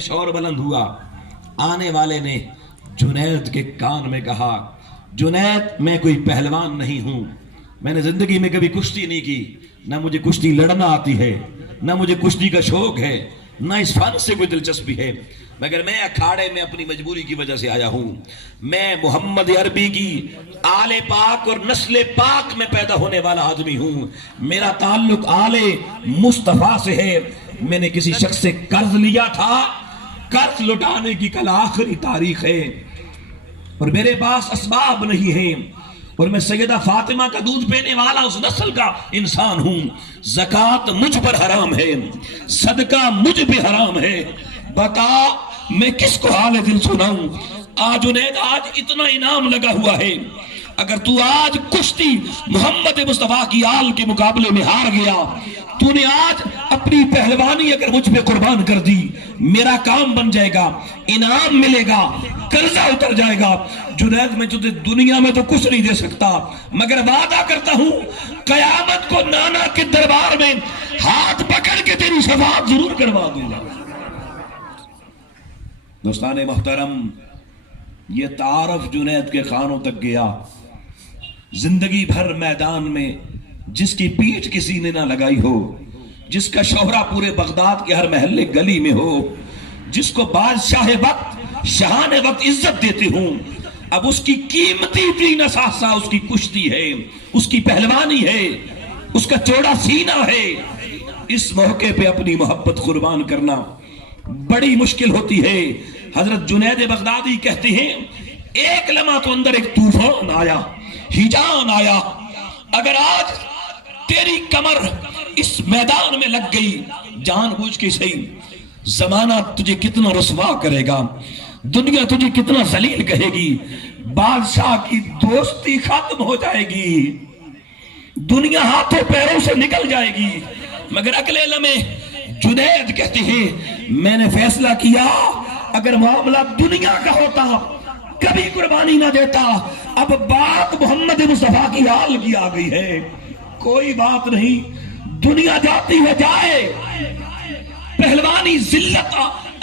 شور بلند ہوا. آنے والے نے جنید کے کان میں کہا, جنید میں کوئی پہلوان نہیں ہوں, میں نے زندگی میں کبھی کشتی نہیں کی, نہ مجھے کشتی لڑنا آتی ہے, نہ مجھے کشتی کا شوق ہے, نہ اس فن سے کوئی دلچسپی ہے, مگر میں اکھاڑے میں اپنی مجبوری کی وجہ سے آیا ہوں. میں محمد عربی کی آل پاک اور نسل پاک میں پیدا ہونے والا آدمی ہوں. میرا تعلق آل مصطفیٰ سے ہے. میں نے کسی شخص سے قرض لیا تھا, قرض لٹانے کی کل آخری تاریخ ہے, اور میرے پاس اسباب نہیں ہیں, اور میں سیدہ فاطمہ کا دودھ پینے والا اس نسل کا انسان ہوں. زکوٰۃ مجھ پر حرام ہے, صدقہ مجھ پہ حرام ہے. بتا میں کس کو حال دل سناؤں؟ جنید آج اتنا انعام لگا ہوا ہے, اگر تو آج کشتی محمد مصطفیٰ کی آل کے مقابلے میں ہار گیا, تو نے آج اپنی پہلوانی اگر مجھ پہ قربان کر دی, میرا کام بن جائے گا, انعام ملے گا, قرضہ اتر جائے گا. جنید میں تجھے دنیا میں تو کچھ نہیں دے سکتا, مگر وعدہ کرتا ہوں قیامت کو نانا کے دربار میں ہاتھ پکڑ کے تیری شفاعت ضرور کروا دوں گا. دوستان محترم, یہ تعارف جنید کے کانوں تک گیا. زندگی بھر میدان میں جس کی پیٹھ کسی نے نہ لگائی ہو, جس کا شہرہ پورے بغداد کے ہر محلے گلی میں ہو, جس کو بادشاہ وقت شاہان وقت عزت دیتے ہوں, اب اس کی قیمتی ترین اثاثہ اس کی کشتی ہے, اس کی پہلوانی ہے, اس کا چوڑا سینہ ہے. اس موقع پہ اپنی محبت قربان کرنا بڑی مشکل ہوتی ہے. حضرت جنید بغدادی کہتے ہیں, ایک لمحہ تو اندر ایک طوفان آیا, ہیجان آیا. اگر آج تیری کمر اس میدان میں لگ گئی, جان بوجھ کے صحیح, زمانہ تجھے کتنا رسوا کرے گا, دنیا تجھے کتنا ذلیل کہے گی, بادشاہ کی دوستی ختم ہو جائے گی, دنیا ہاتھوں پیروں سے نکل جائے گی. مگر اگلے لمحے جنید کہتے ہیں, میں نے فیصلہ کیا اگر معاملہ دنیا کا ہوتا کبھی قربانی نہ دیتا, اب بات محمد مصطفیٰ کی آل کی آ گئی ہے, کوئی بات نہیں, دنیا جاتی ہے جائے, پہلوانی ذلت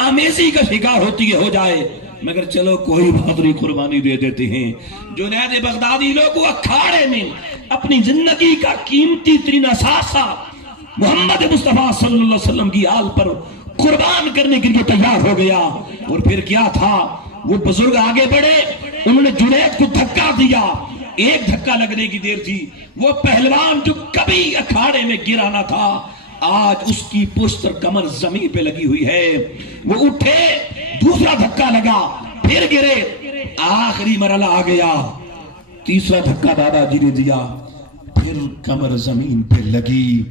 آمیزی کا شکار ہوتی ہے ہو جائے, مگر چلو کوئی بات نہیں, قربانی دے دیتے ہیں. جنید بغدادی لوگوں اکھاڑے میں اپنی زندگی کا قیمتی ترین اثاثہ محمد مصطفیٰ صلی اللہ علیہ وسلم کی آل پر قربان کرنے کے لیے تیار ہو گیا. اور پھر کیا تھا, وہ بزرگ آگے بڑھے, انہوں نے جنید کو دھکا دیا, ایک دھکا لگنے کی دیر تھی. وہ پہلوان جو کبھی اکھاڑے میں گرا نہ تھا, آج اس کی پشت اور کمر زمین پہ لگی ہوئی ہے. وہ اٹھے, دوسرا دھکا لگا, پھر گرے, آخری مرحلہ آ گیا, تیسرا دھکا دادا جی نے دیا, پھر کمر زمین پہ لگی.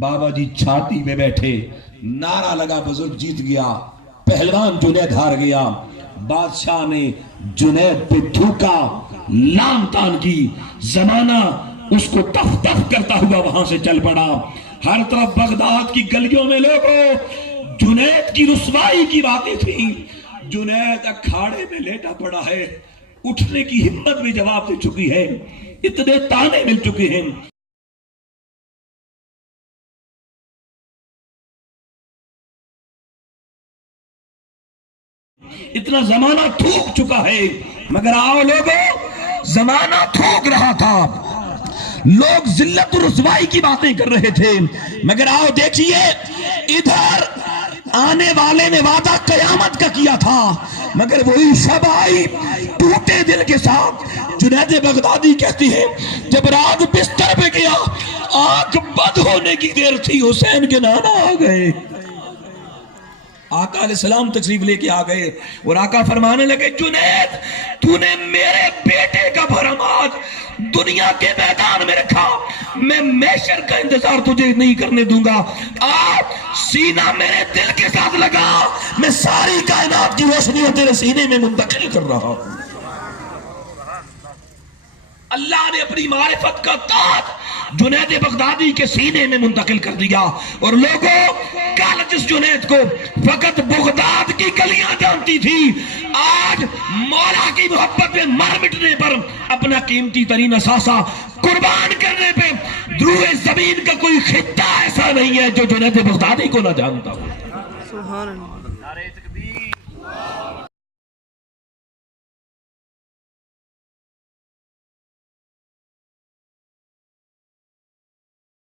بابا جی چھاتی میں بیٹھے, نعرہ لگا بزرگ جیت گیا, پہلوان جنید ہار گیا. بادشاہ نے جنید پہ تھوکا, لام تان کی, زمانہ اس کو تف تف کرتا ہوا وہاں سے چل پڑا. ہر طرف بغداد کی گلیوں میں لوگوں جنید کی رسوائی کی باتیں تھیں. جنید اکھاڑے میں لیٹا پڑا ہے, اٹھنے کی ہمت بھی جواب دے چکی ہے, اتنے تانے مل چکے ہیں. اتنا زمانہ تھوک چکا ہے, مگر آؤ لوگوں, زمانہ تھوک رہا تھا, لوگ ذلت و رسوائی کی باتیں کر رہے تھے, مگر آؤ دیکھیے ادھر آنے والے نے وعدہ قیامت کا کیا تھا, مگر وہی شب آئی ٹوٹے دل کے ساتھ. جنید بغدادی کہتی ہے, جب رات بستر پہ گیا, آنکھ بند ہونے کی دیر تھی, حسین کے نانا آ گئے. آقا علیہ السلام تشریف لے کے آ گئے, اور آقا فرمانے لگے, جنید تو نے میرے بیٹے کا بھرم آج دنیا کے میدان میں رکھا, میں محشر کا انتظار تجھے نہیں کرنے دوں گا. آج سینہ میرے دل کے ساتھ لگا, میں ساری کائنات کی روشنی تیرے سینے میں منتقل کر رہا ہوں. اللہ نے اپنی معرفت کا تاج جنید بغدادی کے سینے میں منتقل کر دیا. اور لوگوں کل جس جنید کو فقط بغداد کی گلیاں جانتی تھی, آج مولا کی محبت میں مر مٹنے پر, اپنا قیمتی ترین اثاثہ قربان کرنے پہ, دروئے زمین کا کوئی خطہ ایسا نہیں ہے جو جنید بغدادی کو نہ جانتا ہو. سبحان اللہ.